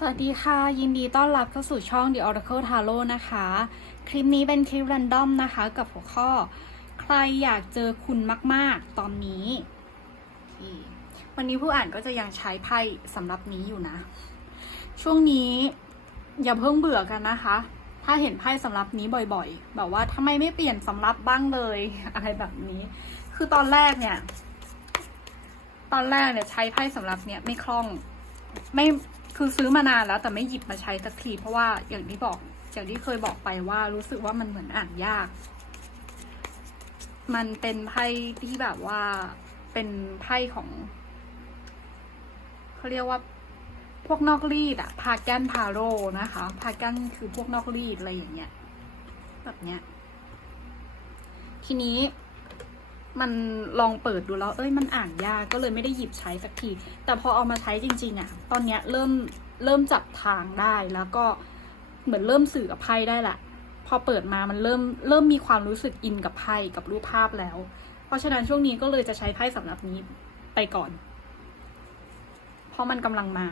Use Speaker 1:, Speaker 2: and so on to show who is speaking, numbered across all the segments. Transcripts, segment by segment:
Speaker 1: สวัสดีค่ะ ยินดีต้อนรับเข้าสู่ช่อง The Oracle Tarot นะคะ คลิปนี้เป็นคลิป r รนดอมนะคะ กับหัวข้อ ใครอยากเจอคุณมาก ๆ ตอนนี้ วันนี้ผู้อ่านก็จะยังใช้ไพ่สำหรับนี้อยู่นะ ช่วงนี้อย่าเพิ่งเบื่อกันนะคะ ถ้าเห็นไพ่สำหรับนี้บ่อยๆ แบบว่าทำไมไม่เปลี่ยนสำรับบ้างเลย อะไรแบบนี้ คือตอนแรกเนี่ย ตอนแรกเนี่ยใช้ไพ่สำหรับเนี่ยไม่คล่องไม่ คือซื้อมานานแล้วแต่ไม่หยิบมาใช้สักที เพราะว่าอย่างที่บอกอย่างที่เคยบอกไปว่ารู้สึกว่ามันเหมือนอ่านยาก มันเป็นไพ่ที่แบบว่าเป็นไพ่ของเขาเรียกว่าพวกนอกรีดอะพาแกนพาโรนะคะ พาแกนคือพวกนอกรีดอะไรอย่างเงี้ยแบบเนี้ย ทีนี้ มันลองเปิดดูแล้ว เอ้ยมันอ่านยากก็เลยไม่ได้หยิบใช้สักที แต่พอเอามาใช้จริงๆอะ่ะ ตอนเนี้ยเริ่มเริ่มจับทางได้แล้วก็เหมือนเริ่มสื่อกับไพ่ได้แหละ พอเปิดมามันเริ่มเริ่มมีความรู้สึกอินกับไพ่กับรูปภาพแล้ว เพราะฉะนั้นช่วงนี้ก็เลยจะใช้ไพ่สำหรับนี้ไปก่อน เพราะมันกำลังมา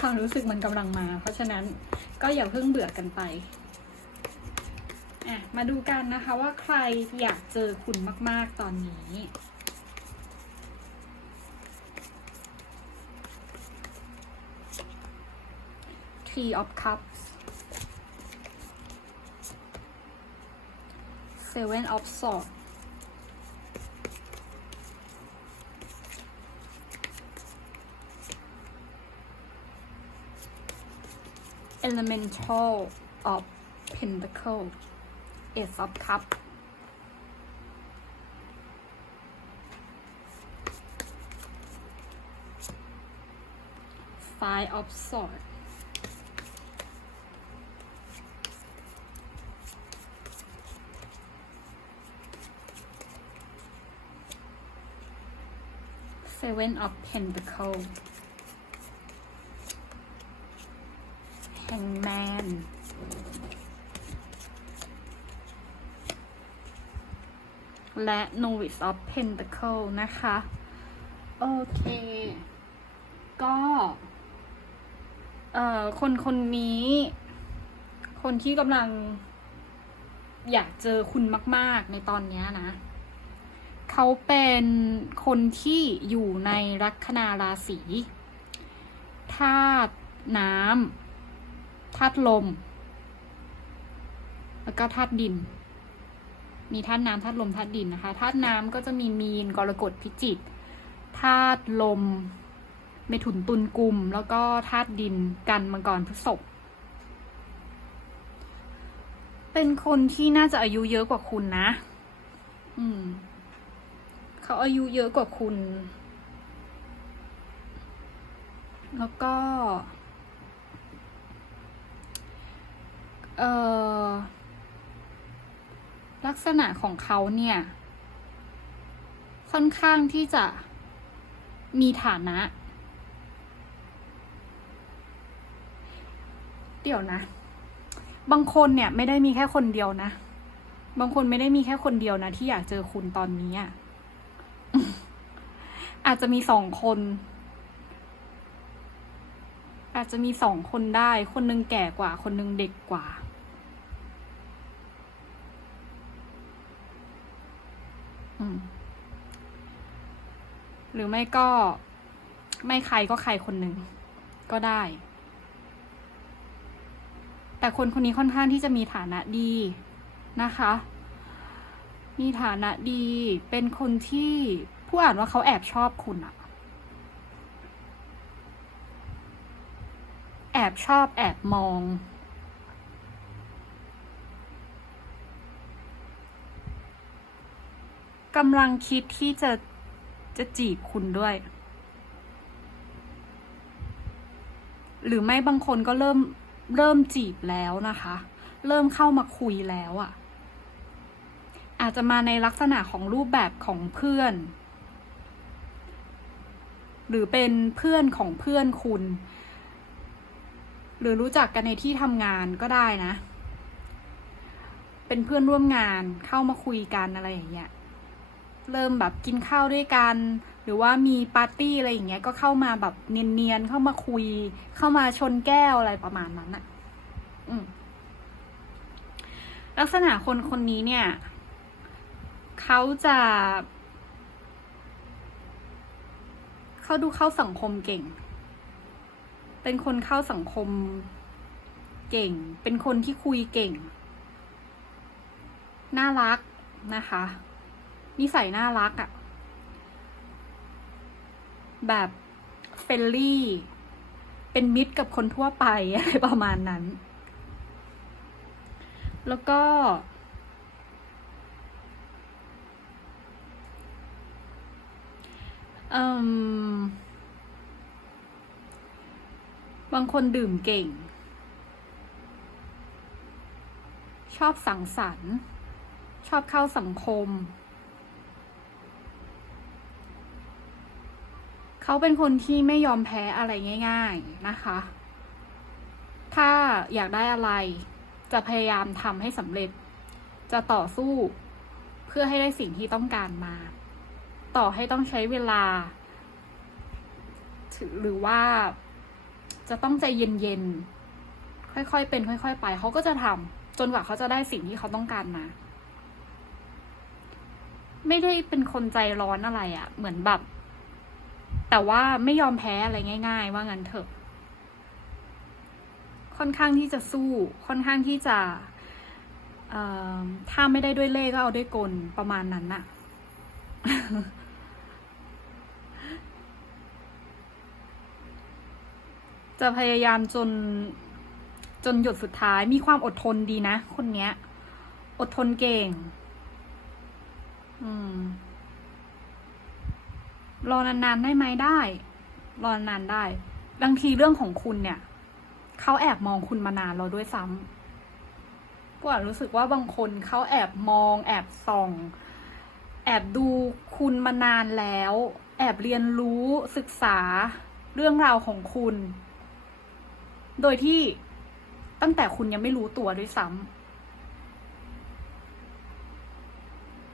Speaker 1: ความรู้สึกมันกำลังมา เพราะฉะนั้นก็อย่าเพิ่งเบื่อกันไป อะมาดูกันนะคะว่าใครอยากเจอคุณมาก ๆ ตอนนี้ Three of Cups Seven of Swords Elemental of Pentacles Pentacle Ace of Cup Five of Swords Seven of Pentacles Hangman และ Novice of Pentacle นะคะ โอเค ก็เอ่อคนคนนี้ คนที่กำลัง อยากเจอคุณมาก ๆ ในตอนนี้นะ เขาเป็นคนที่อยู่ในลัคนาราศีธาตุน้ำธาตุลม แล้วก็ธาตุดิน มีธาตุน้ำธาตุลมธาตุดินนะคะธาตุน้ำก็จะมีมีนกรกฎพิจิกธาตุลมเมถุนตุลกุม แล้วก็ธาตุดินกันมังกรพฤษภเป็นคนที่น่าจะอายุเยอะกว่าคุณนะ อืม เขาอายุเยอะกว่าคุณ แล้วก็ เอ่อ ลักษณะของเขาเนี่ย ค่อนข้างที่จะมีฐานะ เดี๋ยวนะ บางคนเนี่ยไม่ได้มีแค่คนเดียวนะ บางคนไม่ได้มีแค่คนเดียวนะ ที่อยากเจอคุณตอนนี้อะอาจจะมีสองคน อาจจะมีสองคนได้ คนหนึงแก่กว่า คนหนึงเด็กกว่า อืม หรือไม่ก็ ไม่ใครก็ใครคนหนึ่งก็ได้ แต่คนคนนี้ค่อนข้างที่จะมีฐานะดีนะคะ มีฐานะดี เป็นคนที่ผู้อ่านว่าเขาแอบชอบคุณอะแอบชอบแอบมอง กำลังคิดที่จะจะจีบคุณด้วย หรือไม่บางคนก็เริ่มเริ่มจีบแล้วนะคะ เริ่มเข้ามาคุยแล้วอะ่ะ อาจจะมาในลักษณะของรูปแบบของเพื่อน หรือเป็นเพื่อนของเพื่อนคุณ หรือรู้จักกันในที่ทำงานก็ได้นะ เป็นเพื่อนร่วมงานเข้ามาคุยกันอะไรอย่างเงี้ย เริ่มแบบกินข้าวด้วยกัน หรือว่ามีปาร์ตี้อะไรอย่างเงี้ยก็เข้ามาแบบเนียนๆเข้ามาคุย เข้ามาชนแก้วอะไรประมาณนั้นอะอืมลักษณะคนคนนี้เนี่ยเขาจะเขาดูเข้าสังคมเก่ง เป็นคนเข้าสังคมเก่ง เป็นคนที่คุยเก่ง น่ารักนะคะ นิสัยน่ารักอะ่ะแบบเฟรนลี่ เป็นมิตรกับคนทั่วไปอะไรประมาณนั้น แล้วก็บางคนดื่มเก่ง ชอบสังสรรค์ ชอบเข้าสังคม เขาเป็นคนที่ไม่ยอมแพ้อะไรง่าย ๆนะคะ ถ้าอยากได้อะไรจะพยายามทำให้สำเร็จ จะต่อสู้เพื่อให้ได้สิ่งที่ต้องการมา ต่อให้ต้องใช้เวลา หรือว่าจะต้องใจเย็นๆ ค่อยๆ เป็น ค่อย ๆ ไป เขาก็จะทำจนกว่าเขาจะได้สิ่งที่เขาต้องการมา ไม่ได้เป็นคนใจร้อนอะไรอะ่ะ เหมือนแบบ แต่ว่าไม่ยอมแพ้อะไรง่าย ๆ ว่างั้นเถอะ ค่อนข้างที่จะสู้ ค่อนข้างที่จะถ้าไม่ได้ด้วยเล่ก็เอาด้วยกลประมาณนั้นน่ะ จะพยายามจนจนหยดสุดท้ายมีความอดทนดีนะ คนเนี้ย อดทนเก่ง อืม รอนานๆได้ไหมได้ รอนานได้ บางทีเรื่องของคุณเนี่ย เขาแอบมองคุณมานานเราด้วยซ้ำกว่ารู้สึกว่าบางคนเขาแอบมอง แอบส่อง แอบดูคุณมานานแล้ว แอบเรียนรู้ศึกษาเรื่องราวของคุณ โดยที่ตั้งแต่คุณยังไม่รู้ตัวด้วยซ้ำ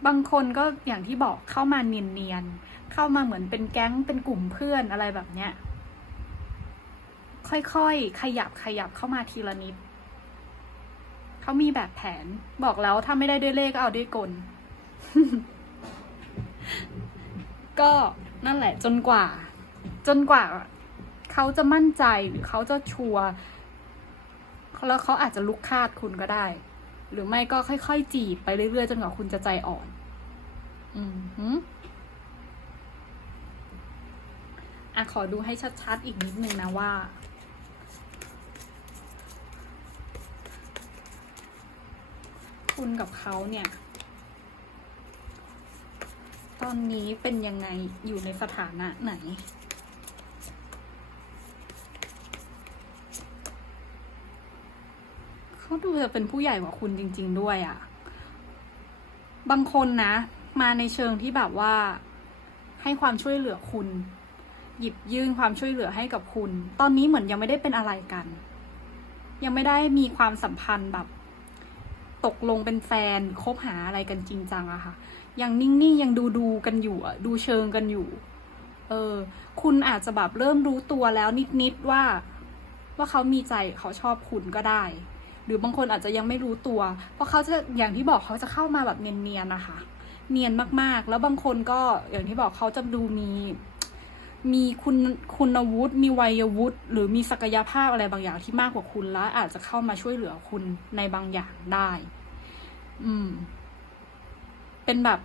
Speaker 1: บางคนก็อย่างที่บอกเข้ามาเนียนๆ เข้ามาเหมือนเป็นแก๊งเป็นกลุ่มเพื่อนอะไรแบบเนี้ย ค่อยๆ ขยับขยับเข้ามาทีละนิด เขามีแบบแผนบอกแล้วถ้าไม่ได้ด้วยเลขก็เอาด้วยกล ก็นั่นแหละจนกว่า จนกว่า เขาจะมั่นใจหรือเขาจะชัวร์แล้วเขาอาจจะลุกคาดคุณก็ได้ หรือไม่ก็ค่อยๆ จีบไปเรื่อยๆ จนกว่าคุณจะใจอ่อน อืมอะขอดูให้ชัดๆ อีกนิดนึงนะว่า คุณกับเขาเนี่ย ตอนนี้เป็นยังไงอยู่ในสถานะไหน เขาดูจะเป็นผู้ใหญ่กว่าคุณจริง ๆ ด้วยอะ่ะ บางคนนะ มาในเชิงที่แบบว่า ให้ความช่วยเหลือคุณ หยิบยื่นความช่วยเหลือให้กับคุณ ตอนนี้เหมือนยังไม่ได้เป็นอะไรกัน ยังไม่ได้มีความสัมพันธ์แบบ ตกลงเป็นแฟนคบหาอะไรกันจริงจังอะค่ะ ยังนิ่งๆยังดูดูกันอยู่อะดูเชิงกันอยู่ เออ คุณอาจจะแบบเริ่มรู้ตัวแล้วนิดๆว่าว่าเขามีใจเขาชอบคุณก็ได้ หรือบางคนอาจจะยังไม่รู้ตัว เพราะเขาจะอย่างที่บอกเขาจะเข้ามาแบบเนียนๆนะคะ เนียนมากๆ แล้วบางคนก็อย่างที่บอกเขาจะดูมีมีคุณคุณวุฒิมีวัยวุฒิหรือมีศักยภาพอะไรบางอย่างที่มากกว่าคุณแล้ว อาจจะเข้ามาช่วยเหลือคุณในบางอย่างได้ อืม เป็นแบบ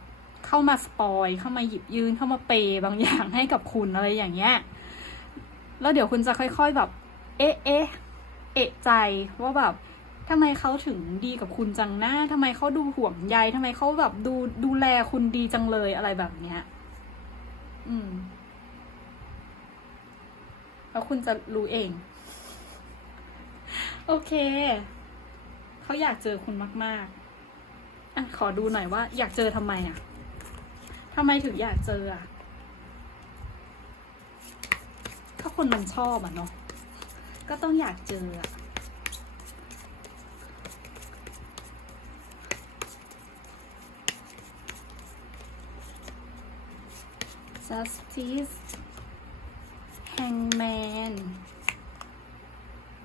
Speaker 1: เข้ามาสปอยเข้ามาหยิบยืนเข้ามาเปย์บางอย่างให้กับคุณอะไรอย่างเงี้ย แล้วเดี๋ยวคุณจะค่อย ๆแบบ เอ๊ะเอ๊ะเอะใจว่าแบบ ทำไมเขาถึงดีกับคุณจังนะทำไมเขาดูห่วงใยทำไมเขาแบบดูดูแลคุณดีจังเลยอะไรแบบเนี้ย อืม แล้วคุณจะรู้เอง โอเค เขาอยากเจอคุณมาก ๆ อะ ขอดูหน่อยว่า อยากเจอทำไมอะทำไมถึงอยากเจออะถ้าคนมันชอบอะเนาะก็ต้องอยากเจออะ justice hangman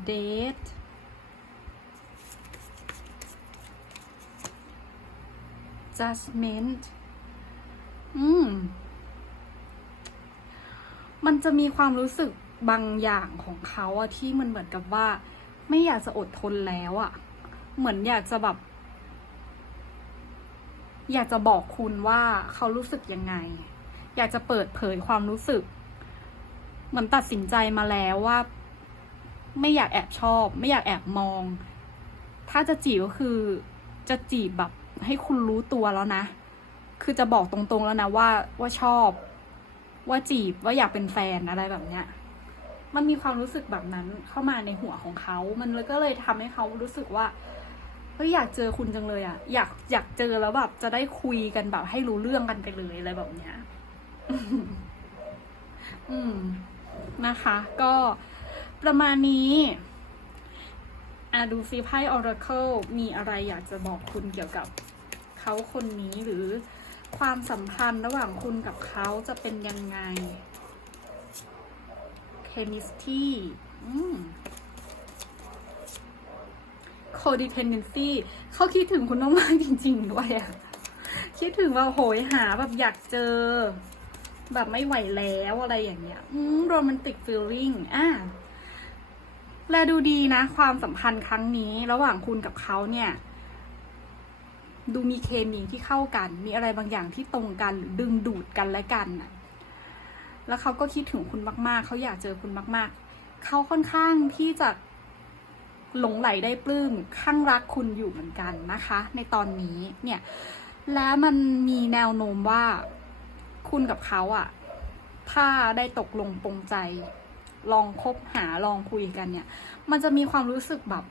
Speaker 1: date judgment อืม มันจะมีความรู้สึกบางอย่างของเขาอะที่มันเหมือนกับว่า ไม่อยากจะอดทนแล้วอะเหมือนอยากจะแบบ อยากจะบอกคุณว่าเขารู้สึกยังไง อยากจะเปิดเผยความรู้สึก เหมือนตัดสินใจมาแล้วว่า ไม่อยากแอบชอบ ไม่อยากแอบมอง ถ้าจะจีบก็คือ จะจีบแบบให้คุณรู้ตัวแล้วนะ คือจะบอกตรงๆแล้วนะว่าว่าชอบ ว่าจีบว่าอยากเป็นแฟนอะไรแบบเนี้ย มันมีความรู้สึกแบบนั้นเข้ามาในหัวของเขา มันเลยก็เลยทำให้เขารู้สึกว่าเฮ้ยอยากเจอคุณจังเลยอะอยากอยากเจอแล้วแบบจะได้คุยกันแบบให้รู้เรื่องกันไปเลยอะไรแบบเนี้ย อืมนะคะ ก็ประมาณนี้อะดูซิไพ่ Oracle มีอะไรอยากจะบอกคุณเกี่ยวกับเขาคนนี้หรือความสัมพันธ์ระหว่างคุณกับเขาจะเป็นยังไง chemistry อืม codependency เขาคิดถึงคุณมากๆจริง ๆ ด้วยอะคิดถึงว่าโหยหาแบบอยากเจอ แบบไม่ไหวแล้วอะไรอย่างเงี้ยอืม romantic feeling อะแลดูดีนะ ความสัมพันธ์ครั้งนี้ ระหว่างคุณกับเขาเนี่ย ดูมีเคมีที่เข้ากัน มีอะไรบางอย่างที่ตรงกันหรือดึงดูดกันและกันน่ะแล้วเขาก็คิดถึงคุณมากๆ เขาอยากเจอคุณมากๆ เขาค่อนข้างที่จะหลงไหลได้ปลื้มข้างรักคุณอยู่เหมือนกันนะคะ ในตอนนี้เนี่ย และมันมีแนวโน้มว่า คุณกับเขาอะถ้าได้ตกลงปรงใจ ลองคบหาลองคุยกันเนี่ย มันจะมีความรู้สึกแบบ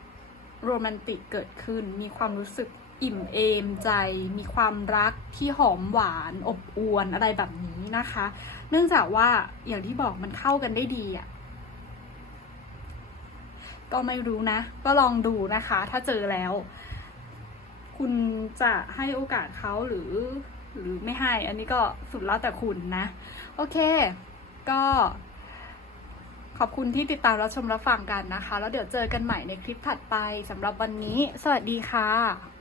Speaker 1: โรแมนติกเกิดขึ้น มีความรู้สึกอิ่มเอมใจ มีความรักที่หอมหวาน อบอวลอะไรแบบนี้นะคะ เนื่องจากว่าอย่างที่บอกมันเข้ากันได้ดีอะ่ะ ก็ไม่รู้นะ ก็ลองดูนะคะ ถ้าเจอแล้ว คุณจะให้โอกาสเขาหรือ หรือไม่ให้ อันนี้ก็สุดแล้วแต่คุณนะ โอเค ก็ขอบคุณที่ติดตามรับชมรับฟังกันนะคะ แล้วเดี๋ยวเจอกันใหม่ในคลิปถัดไปสำหรับวันนี้ สวัสดีค่ะ